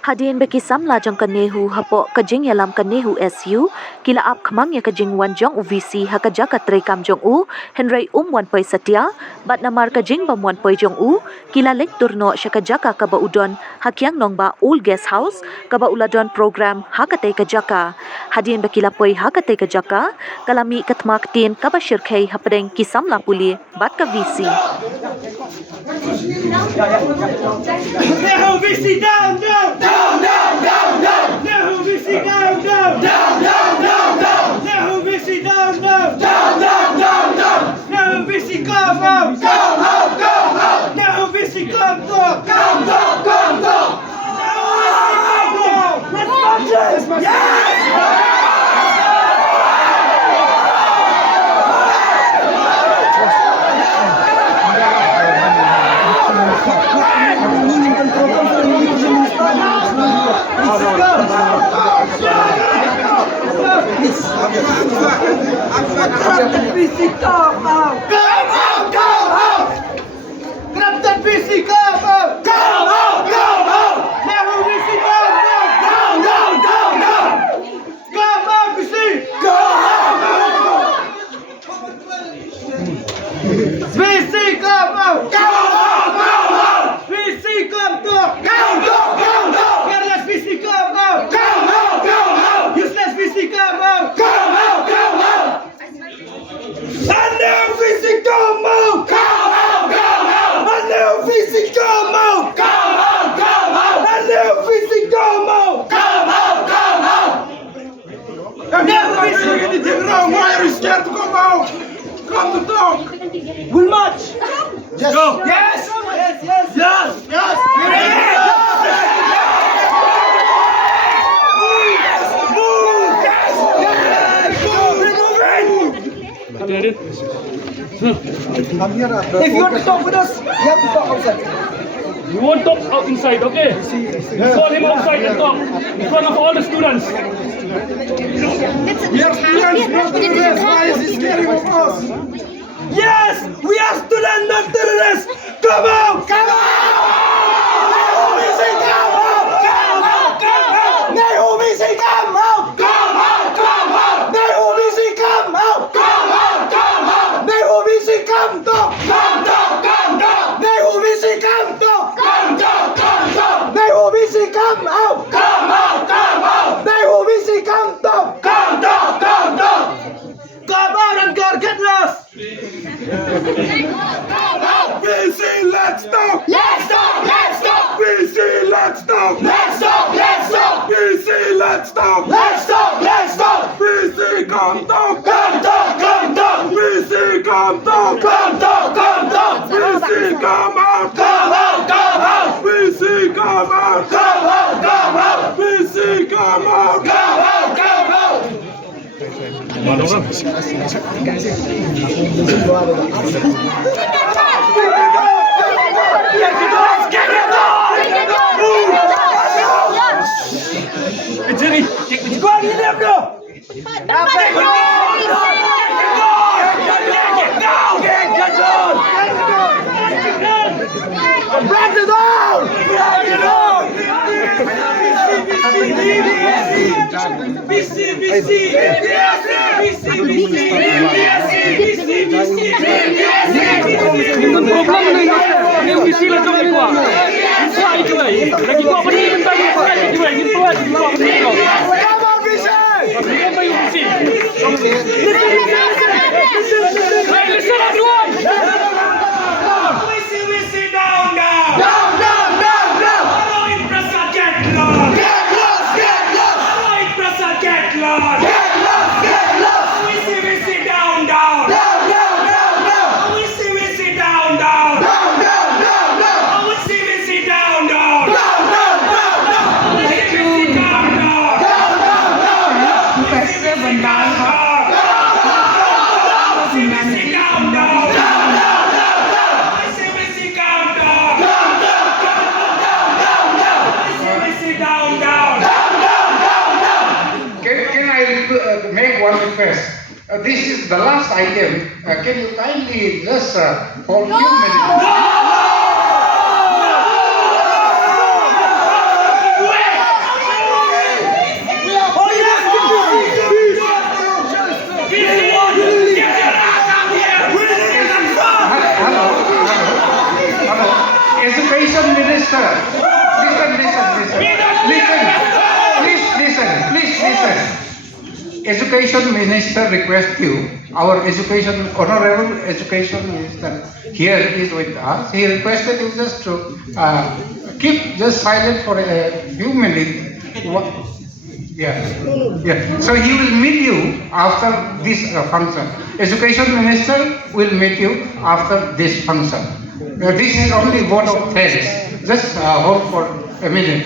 Hadien beki samla jong ka nehu hapoh ka jing ialam ka nehu su kila ap khmang ya ka jing wan jong uvc ha ka jaka treikam jong hynrei wan poi satia bat namar ka jing bam wan poi jong kila leit turno sha ka jaka ka ba udon ha kiang nongbah old guest house ka ba uladon program ha katei ka jaka hadien beki la poi ha katei ka jaka kalami ka Thma Ktien Kaba Shyrkhei Hapdeng ki Samla Pule bat ka vc Nehu VC down, down, down, down, down, down. Nehu VC down, down, down, down, down, down. Nehu VC down, down, down, down, down, down. Nehu VC come out, come out, come out. Nehu VC come down, come down, come down. Nehu VC come down. Let's march it. Yes. Grab that VC, come out! Come out! Come out! Grab that VC, come out! Come out! Come out! Nehu VC, down, down, down, down, down, down! Come out, VC! Come out! VC, come out! Come out! Come out! VC, come down! Come down! Come down! Careless VC, come out! Come out! Come out! Useless VC, come out! Come out! Come out! And Nehu VC, come out! Come out! Come out! And Nehu VC, come out! Come out! Come out! And Nehu VC, come out! Come out! Come out! Nehu VC, you did anything wrong. Why are you scared to come out? Come to talk. We'll march. Yes. Go. Yes. Yes. Yes. Yes. Yes. If you want to talk with us, you have to talk outside. You won't talk out inside, okay? Call him outside and talk in front of all the students. We are students, not terrorists. Why is he scaring of us? Yes, we are students, not terrorists. Come out! Come out! Nehu VC, come out! Come out! Come out! Nehu VC, come out! Come out! Come out! Nehu VC, come out! Come out! Come out! Nehu VC, come down! Come down! Come down! Nehu VC, come down! Come down! Come down! Nehu VC, come out! Come out! Come out! Nehu VC, come down! Come down! Come down! Come out and God get lost! VC, let's stop! Let's stop! Let's stop! VC, let's stop! Let's stop! Let's stop! VC, let's stop! Let's stop! Let's stop! VC, come down! Come down! Come down! VC, come down! Come down! Come down! VC, come out! Come out! Come out! VC, come out! Come out! Come out! VC, come out! Come out! Come out! Jerry, go on, you there, bro. Break it down! Break it down! BC, BC, Make one request. This is the last item. Can you kindly just hold a few minutes? education minister requests you, our education, honorable education minister here is with us. He requested you just to keep just silent for a few minutes. Yeah. So he will meet you after this function. Education minister will meet you after this function. This is only vote of thanks. Just hold for a minute.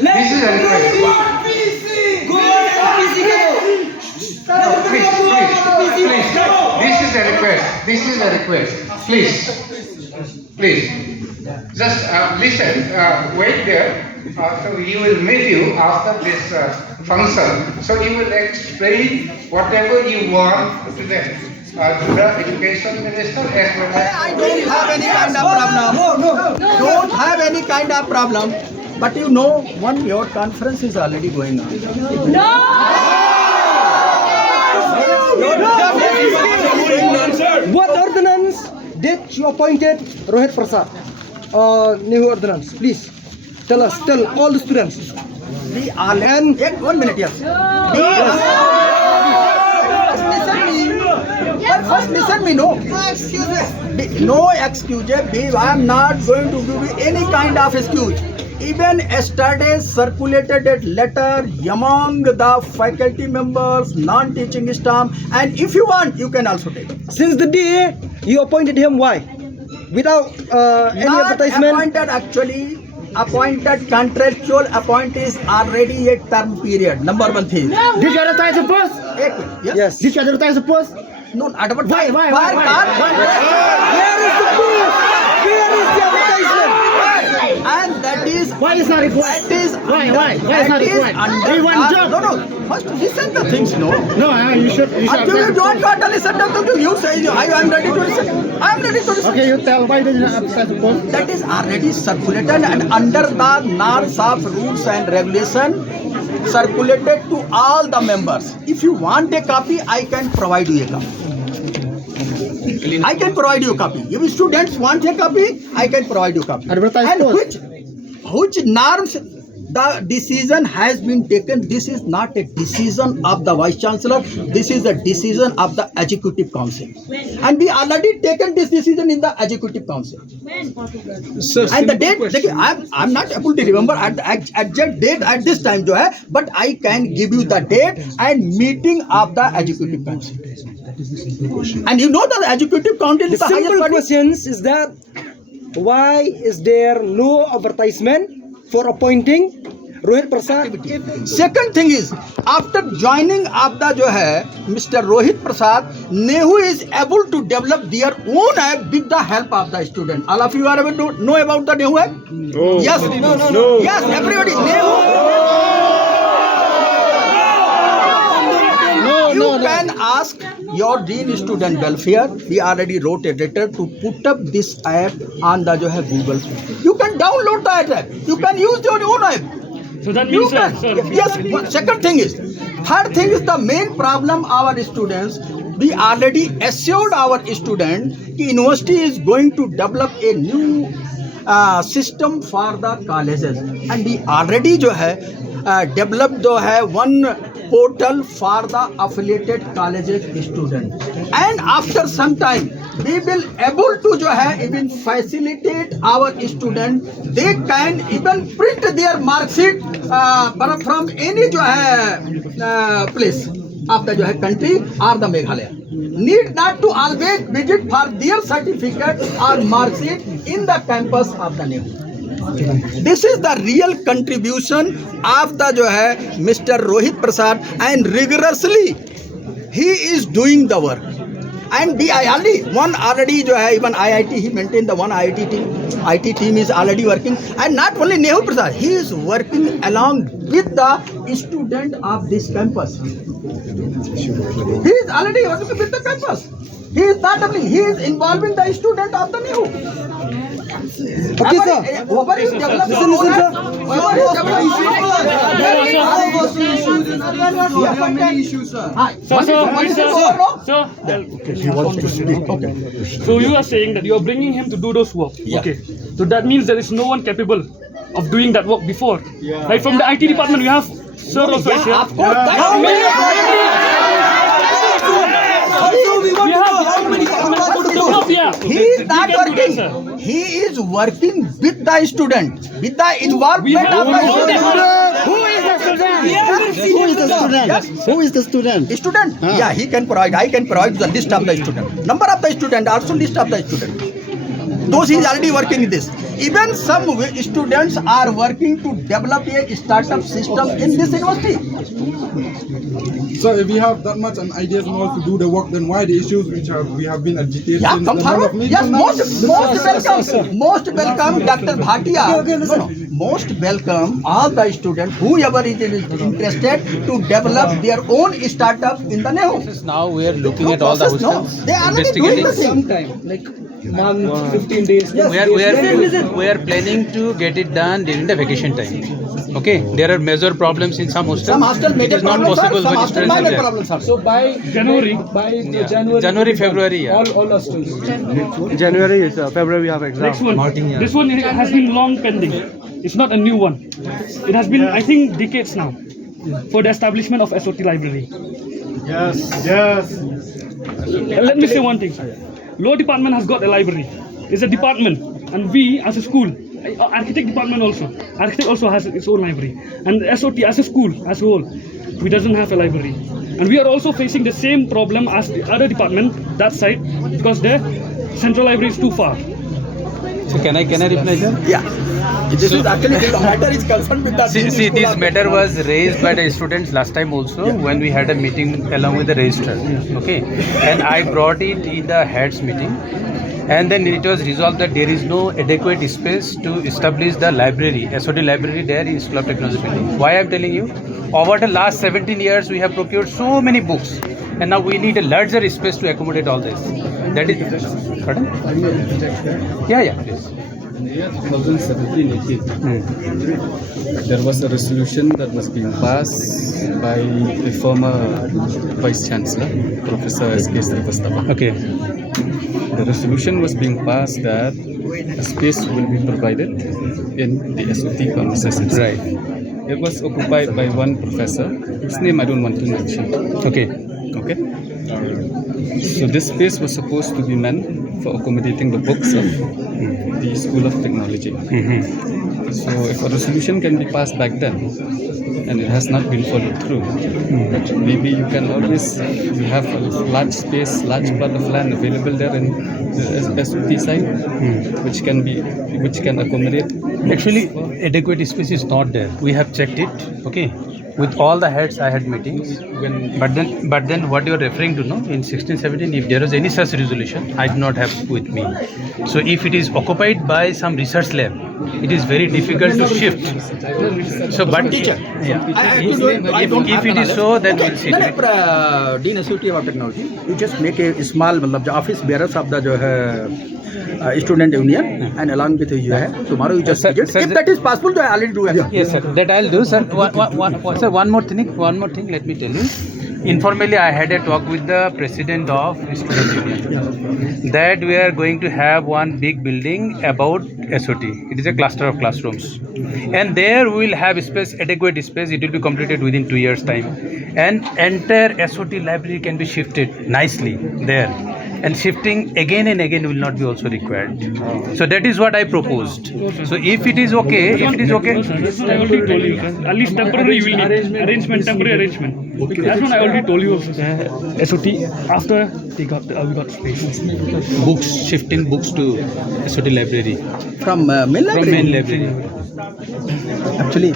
This is a request. Please. This is a request. Please. Just listen. Wait there. So he will meet you after this function. So he will explain whatever you want to them. To the education minister as well as... I don't have any kind of problem. Don't have any kind of problem. But you know, your conference is already going on. What ordinance did you appointed Rohit Prasad? Nehu ordinance, please. Tell all the students. We are and 1 minute, yes. First listen me, no. No excuses. I am not going to give you any kind of excuse. Even yesterday circulated a letter among the faculty members, non-teaching staff, and if you want, you can also take. Since the day you appointed him, why? Without any advertisement? Appointed actually. Appointed contractual appointees already a term period. Number one thing. Did you advertise the post? Yes. Did you advertise the post? No, advertise. Why? Where is the proof? Where is the advertisement? And that is Why is not required? That is Why is not required? We want job. No. First listen the things, no. No, you should. Until you don't want to listen to you say I am ready to listen. I am ready to listen. Okay, you tell why did you not advertise the post? That is already circulated and under the NARS of rules and regulation circulated to all the members. If you want a copy, I can provide you a copy. I can provide you a copy. If students want a copy, I can provide you a copy. Advertise And post. which norms the decision has been taken? This is not a decision of the Vice Chancellor. This is a decision of the Executive Council. And we already taken this decision in the Executive Council. And the date, I'm not able to remember at the exact date at this time, but I can give you the date and meeting of the Executive Council. And you know that the Executive Council is the highest simple body. questions is that why is there no advertisement for appointing Rohit Prasad? Second thing is, after joining of the Mr. Rohit Prasad, Nehu is able to develop their own app with the help of the student. All of you are able to know about the Nehu app? No. Yes. No. Yes, everybody. Nehu. You can ask your Dean Student Welfare. We already wrote a letter to put up this app on the Google. You can download that app. You can use your own app. So that means, You can. sir, Yes. Second thing is, third thing is the main problem our students. We already assured our students that university is going to develop a new system for the colleges, and we already developed one portal for the affiliated colleges students, and after some time we will able to even facilitate our students. They can even print their mark sheet from any place of the country or the Meghalaya. Need not to always visit for their certificate or mark sheet in the campus of the Nehu. This is the real contribution of the Mr. Rohit Prasad, and rigorously he is doing the work. And even IIT, he maintained the one IIT team. IT team is already working, and not only Nehu Prasad, he is working along with the student of this campus. He is already working with the campus. He is not only, he is involving the student of the Nehu. Okay, sir. Whoever is developing Listen, sir. whoever is developing He wants to speak. So you are saying that you are bringing him to do those work. Yeah. Okay. So that means there is no one capable of doing that work before. Right from the IT department, we have sir also is here. Of course. we want We to have know how many develop, yeah. He is not We can do working. that, sir. He is working with the student, with the involvement of the student. Who is the student? Who is the student? Student? Yeah, he can provide. I can provide the list of the student. Number of the student, also list of the student. Those he is already working in this. Even some students are working to develop a startup system in this university. So if we have that much ideas and all to do the work, then why the issues which we have been agitated Yeah, since come the month forward. of Yes, May? most welcome, Dr. Bhatia. No, most welcome all the students, whoever is interested to develop their own startup in the Nehu. Now we are looking at all the Process, no. hostels, They are already doing the investigating. thing. Sometime, like month, 15 days. We are planning to get it done during the vacation time. Okay, there are major problems in some hostels. Some hostel It major is not problems are, possible some when hostel students are minor there. problems are. So by January. January, February, yeah. all hostels. January is February we have exam. Next one. This one has been long pending. It's not a new one. It has been, I think, decades now for the establishment of SOT library. Yes. Let me say one thing. Law department has got a library. It's a department, and we as a school, architect department also. Architect also has its own library, and SOT as a school as a whole, we doesn't have a library, and we are also facing the same problem as the other department that side because the central library is too far. So can I reply, sir? Yeah. This is actually the matter is concerned with the See, this matter was raised by the students last time also when we had a meeting along with the registrar. Okay, and I brought it in the heads meeting, and then it was resolved that there is no adequate space to establish the library, SOT library there in School of Technology building. Why I am telling you? Over the last 17 years, we have procured so many books, and now we need a larger space to accommodate all this. That is, pardon? Yeah, please. In the year 2017-18, there was a resolution that was being passed by the former Vice Chancellor, Professor S.K. Srivastava. Okay. The resolution was being passed that a space will be provided in the SOT premises. Right. It was occupied by one professor, whose name I don't want to mention. Okay. So this space was supposed to be meant for accommodating the books of the School of Technology. So if a resolution can be passed back then, and it has not been followed through, maybe you can always have a large space, large plot of land available there in the SOT side, which can accommodate. Actually, adequate space is not there. We have checked it. Okay. With all the heads, I had meetings. But then, what you are referring to, no? In 16-17, if there was any such resolution, I do not have with me. So, if it is occupied by some research lab, it is very difficult to shift. So, but if it is so, then we'll see. Dean Institute of Technology, you just make a small, मतलब office bearers of the जो है student union, and along with you है tomorrow you just Sir, visit. sir, If that is possible, to already do it. Yes, sir. That I'll do, sir. Sir, one more thing. Let me tell you. Informally, I had a talk with the president of student union that we are going to have one big building about SOT. It is a cluster of classrooms, and there we will have space, adequate space. It will be completed within 2 years' time, and entire SOT library can be shifted nicely there. And shifting again and again will not be also required. So that is what I proposed. So if it is okay, No, sir, that's what I already told you. Sir. At least temporary you will need. Temporary arrangement. That's what I already told you. SOT after we got space. books, shifting books to SOT library From main library. from main library. Actually,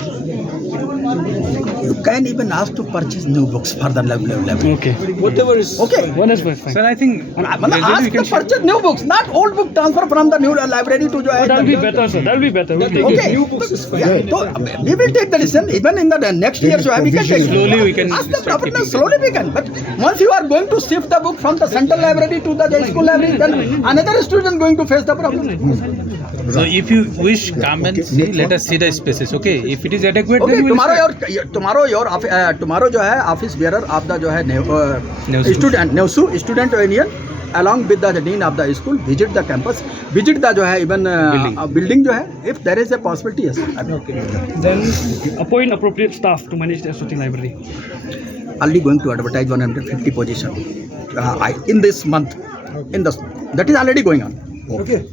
you can even ask to purchase new books for the library. Okay. Whatever is Okay. One is fine. Sir, I think Ask to purchase new books, not old book transfer from the new library to That will be better, sir. That will be better. We'll take it. Okay. new books is fine. Yeah, so we will take the decision even in the next year. So we can take Slowly we can ask the start proper. taking Slowly we can. But once you are going to shift the book from the central library to the school library, then another student going to face the problem. So if you wish, come and see. Let us see the spaces. Okay. If it is adequate, Okay, then we will tomorrow tomorrow जो है office bearer of the जो है Nehusu. student Nehusu student union along with the dean of the school visit the campus, visit the जो है even building जो है, if there is a possibility, yes. Then appoint appropriate staff to manage the SOT library. only going to advertise 150 position in this month. That is already going on. Okay.